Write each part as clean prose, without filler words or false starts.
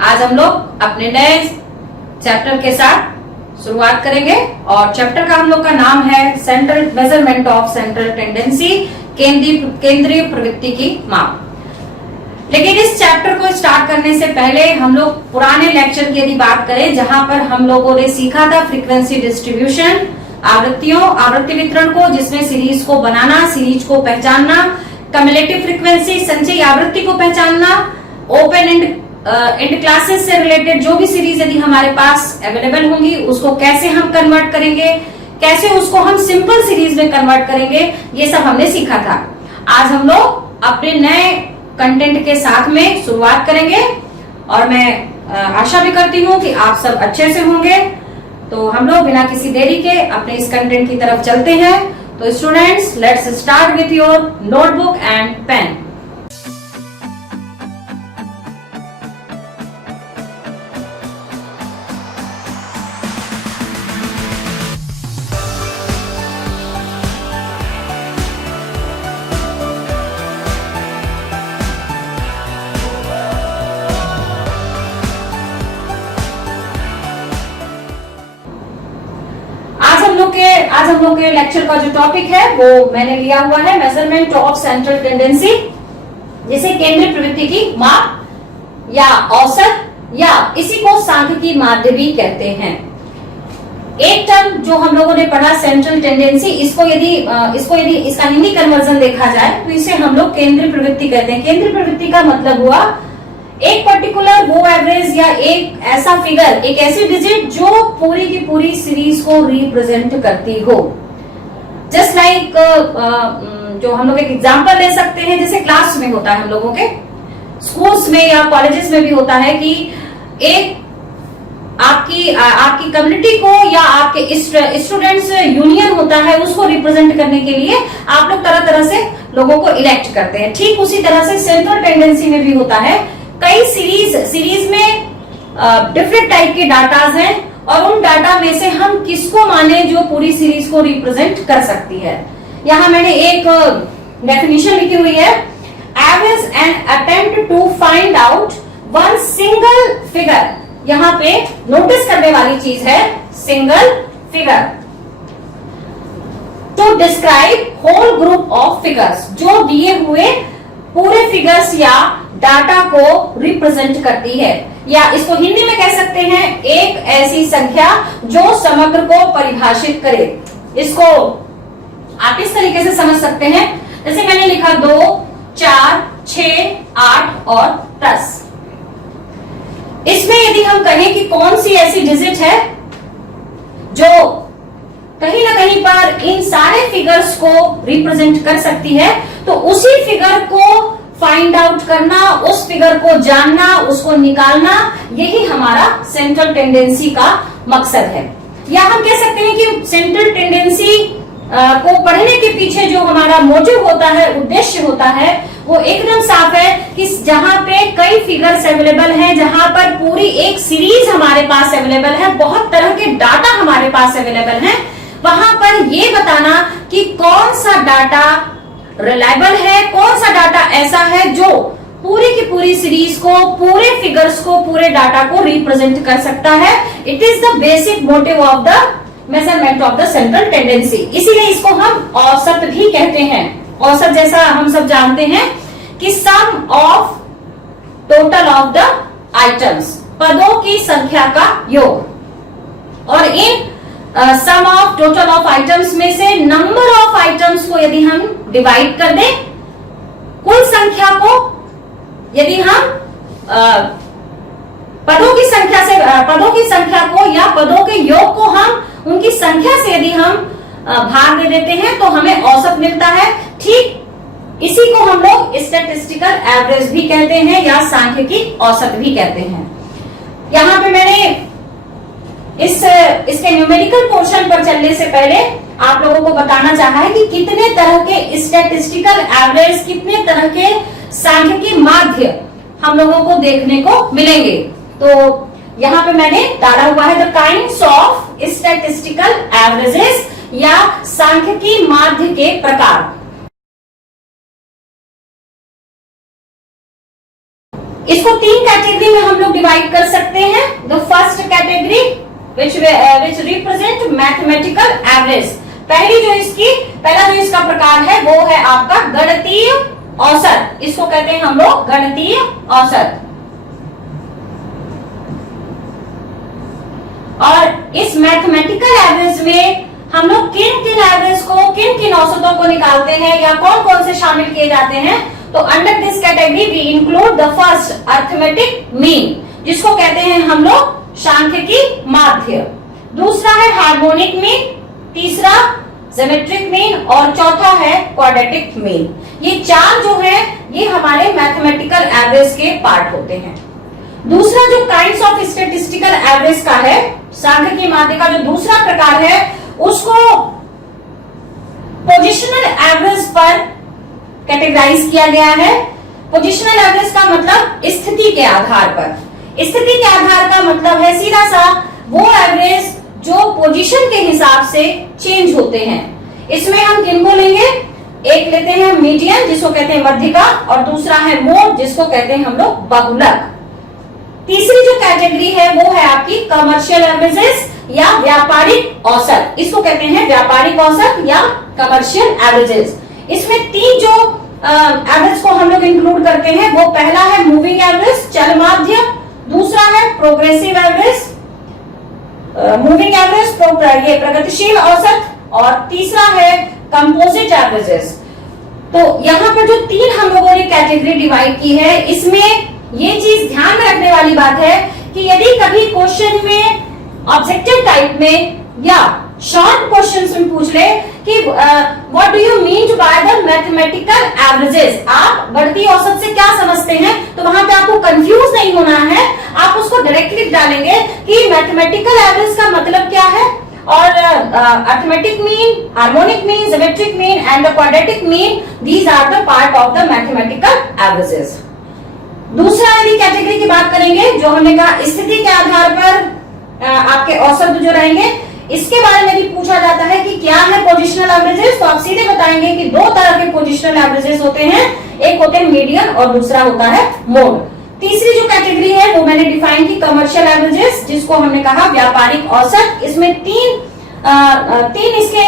आज हम लोग अपने नए चैप्टर के साथ शुरुआत करेंगे और चैप्टर का हम लोग का नाम है central measurement of central tendency, केंद्रीय प्रवृत्ति की माप। लेकिन इस चैप्टर को स्टार्ट करने से पहले हम लोग पुराने लेक्चर की यदि बात करें, जहां पर हम लोगों ने सीखा था फ्रीक्वेंसी डिस्ट्रीब्यूशन, आवृत्ति वितरण को, जिसमें सीरीज को बनाना, सीरीज को पहचानना, कम्युलेटिव फ्रीक्वेंसी, संचयी आवृत्ति को पहचानना, ओपन एंड क्लासेस से रिलेटेड जो भी सीरीज यदि हमारे पास अवेलेबल होंगी उसको कैसे हम कन्वर्ट करेंगे, कैसे उसको हम सिंपल सीरीज में कन्वर्ट करेंगे, ये सब हमने सीखा था। आज हम लोग अपने नए कंटेंट के साथ में शुरुआत करेंगे और मैं आशा भी करती हूँ कि आप सब अच्छे से होंगे। तो हम लोग बिना किसी देरी के अपने इस कंटेंट की तरफ चलते हैं। तो students, let's start with your notebook and pen. आज हम लोग के लेक्चर का जो टॉपिक है वो मैंने लिया हुआ है मेजरमेंट ऑफ सेंट्रल टेंडेंसी, जिसे केंद्रीय प्रवृत्ति की माप या औसत या इसी को सांख्यिकी माध्य भी कहते हैं। एक टर्म जो हम लोगों ने पढ़ा सेंट्रल टेंडेंसी, इसको यदि इसका हिंदी कन्वर्जन देखा जाए तो इसे हम लोग केंद्रीय प्रवृत्ति कहते हैं। केंद्रीय प्रवृत्ति का मतलब हुआ एक पर्टिकुलर वो एवरेज या एक ऐसा फिगर, एक ऐसी डिजिट जो पूरी की पूरी सीरीज को रिप्रेजेंट करती हो। जस्ट लाइक जो हम लोग एक एग्जांपल ले सकते हैं, जैसे क्लास में होता है, हम लोगों के स्कूल्स में या कॉलेजेस में भी होता है कि एक आपकी कम्युनिटी को या आपके स्टूडेंट्स यूनियन होता है, उसको रिप्रेजेंट करने के लिए आप लोग तरह तरह से लोगों को इलेक्ट करते हैं। ठीक उसी तरह से सेंट्रल टेंडेंसी में भी होता है। कई सीरीज में डिफरेंट टाइप के डाटाज हैं और उन डाटा में से हम किसको माने जो पूरी सीरीज को रिप्रेजेंट कर सकती है। यहां मैंने एक डेफिनेशन लिखी हुई है, average an attempt to find out one single figure. यहां पे नोटिस करने वाली चीज है single figure to describe whole group of figures, जो दिए हुए पूरे फिगर्स या डाटा को रिप्रेजेंट करती है। या इसको हिंदी में कह सकते हैं एक ऐसी संख्या जो समग्र को परिभाषित करे। इसको आप इस तरीके से समझ सकते हैं, जैसे मैंने लिखा 2, 4, 6, 8 और 10। इसमें यदि हम कहें कि कौन सी ऐसी डिजिट है जो कहीं ना कहीं पर इन सारे फिगर्स को रिप्रेजेंट कर सकती है, तो उसी फिगर को फाइंड आउट करना, उस फिगर को जानना, उसको निकालना, यही हमारा सेंट्रल टेंडेंसी का मकसद है। या हम कह सकते हैं कि सेंट्रल टेंडेंसी को पढ़ने के पीछे जो हमारा मोटिव होता है, उद्देश्य होता है, वो एकदम साफ है कि जहां पे कई फिगर्स अवेलेबल हैं, जहां पर पूरी एक सीरीज हमारे पास अवेलेबल है, बहुत तरह के डाटा हमारे पास अवेलेबल हैं, वहां पर ये बताना कि कौन सा डाटा रिलायबल है, कौन सा डाटा ऐसा है जो पूरी की पूरी सीरीज को, पूरे फिगर्स को, पूरे डाटा को रिप्रेजेंट कर सकता है। It is the basic motive of the measurement of the central tendency. इसीलिए इसको हम औसत भी कहते हैं। औसत जैसा हम सब जानते हैं कि sum of total of the items, पदों की संख्या का योग। और इन sum of total of items में से नंबर ऑफ आइटम्स को यदि हम डिवाइड कर दें, कुल संख्या को यदि हम पदों की संख्या को या पदों के योग को हम उनकी संख्या से यदि हम भाग दे देते हैं तो हमें औसत मिलता है। ठीक इसी को हम लोग स्टैटिस्टिकल एवरेज भी कहते हैं या सांख्यिकी औसत भी कहते हैं। यहां पे मैंने इसके न्यूमेरिकल पोर्शन पर चलने से पहले आप लोगों को बताना चाहा है कि कितने तरह के स्टैटिस्टिकल एवरेज, कितने तरह के सांख्यिकी माध्य हम लोगों को देखने को मिलेंगे। तो यहाँ पे मैंने डाला हुआ है the kinds of statistical averages या सांख्यिकी माध्य के प्रकार। इसको 3 कैटेगरी में हम लोग डिवाइड कर सकते हैं। The first category which represent mathematical average. पहला जो इसका प्रकार है वो है आपका गणितीय औसत। इसको कहते हैं हम लोग गणितीय औसत। और इस मैथमेटिकल एवरेज में हम लोग किन किन एवरेज को, किन किन औसतों को निकालते हैं या कौन कौन से शामिल किए जाते हैं। तो under this category we include the first arithmetic mean, जिसको कहते हैं हम लोग सांख्यिकी माध्य। दूसरा है हार्मोनिक मीन, तीसरा ज्योमेट्रिक मीन और चौथा है क्वाड्रेटिक मीन। ये 4 जो है ये हमारे मैथमेटिकल एवरेज के पार्ट होते हैं। दूसरा जो काइंड्स ऑफ स्टैटिस्टिकल एवरेज का है, सांख्यिकी माध्य का जो दूसरा प्रकार है उसको पोजिशनल एवरेज पर कैटेगराइज किया गया है। पोजिशनल एवरेज का मतलब स्थिति के आधार पर। स्थिति के आधार का मतलब है सीधा सा वो एवरेज जो पोजीशन के हिसाब से चेंज होते हैं। इसमें हम किनको लेंगे, एक लेते हैं मीडियन जिसको कहते हैं मध्यिका, और दूसरा है मोड जिसको कहते हैं हम लोग बहुलक। तीसरी जो कैटेगरी है वो है आपकी कमर्शियल एवरेजेस या व्यापारिक औसत। इसको कहते हैं व्यापारिक औसत या कमर्शियल एवरेजेस। इसमें 3 जो एवरेज को हम लोग इंक्लूड करते हैं वो पहला है मूविंग एवरेज चल माध्य, दूसरा है प्रोग्रेसिव एवरेज मूविंग एवरेज ये प्रगतिशील औसत, और तीसरा है कंपोजिट एवरेजेस। तो यहाँ पर जो 3 हम लोगों ने कैटेगरी डिवाइड की है, इसमें ये चीज ध्यान में रखने वाली बात है कि यदि कभी क्वेश्चन में ऑब्जेक्टिव टाइप में या शॉर्ट क्वेश्चंस में पूछ ले कि what do you mean by the mathematical averages, आप गणितीय औसत से क्या समझते हैं, तो वहां पे आपको कंफ्यूज नहीं होना है। आप उसको डायरेक्टली डालेंगे कि मैथमेटिकल एवरेज का मतलब क्या है, और arithmetic mean, harmonic mean, geometric mean and the quadratic mean, these are the part of the mathematical averages. दूसरा यदि कैटेगरी की बात करेंगे, जो हमने कहा स्थिति के आधार पर आपके औसत जो रहेंगे, इसके बारे में भी पूछा जाता है कि क्या है पोजिशनल एवरेजेस, तो आप सीधे बताएंगे कि 2 तरह के पोजिशनल एवरेजेस होते हैं, एक होते हैं मीडियन और दूसरा होता है मोड। तीसरी जो कैटेगरी है वो मैंने डिफाइन की कमर्शियल एवरेजेस, जिसको हमने कहा व्यापारिक औसत। इसमें 3 इसके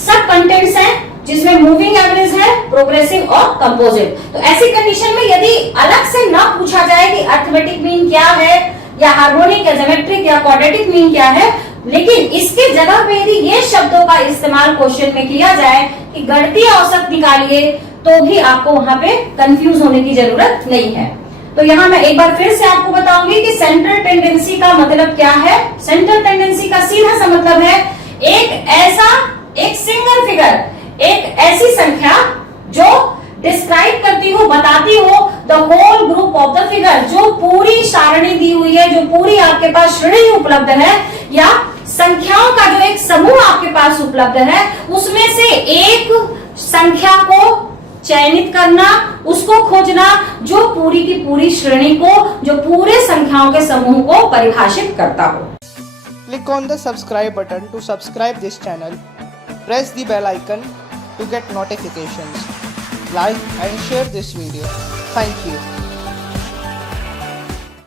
सब कंटेंट्स हैं, जिसमें मूविंग एवरेज है, प्रोग्रेसिव और कंपोजिट। तो ऐसी कंडीशन में यदि अलग से ना पूछा जाए कि अर्थमेटिक मीन क्या है या हार्मोनिक या ज्योमेट्रिक या क्वाड्रेटिक मीन क्या है, लेकिन इसके जगह पे यदि ये शब्दों का इस्तेमाल क्वेश्चन में किया जाए कि गणितीय औसत निकालिए, तो भी आपको वहां पे कंफ्यूज होने की जरूरत नहीं है। तो यहाँ मैं एक बार फिर से आपको बताऊंगी कि सेंट्रल टेंडेंसी का मतलब क्या है। सेंट्रल टेंडेंसी का सीधा सा मतलब है एक सिंगल फिगर, एक ऐसी संख्या जो डिस्क्राइब करती हो, बताती हो the whole group of the figure, जो पूरी सारणी दी हुई है, जो पूरी आपके पास श्रेणी उपलब्ध है, या संख्याओं का जो एक समूह आपके पास उपलब्ध है, उसमें से एक संख्या को चयनित करना, उसको खोजना जो पूरी की पूरी श्रेणी को, जो पूरे संख्याओं के समूह को परिभाषित करता हो। Click on the subscribe button to subscribe this channel. Press the bell icon to get notifications. Like and share this video. Thank you.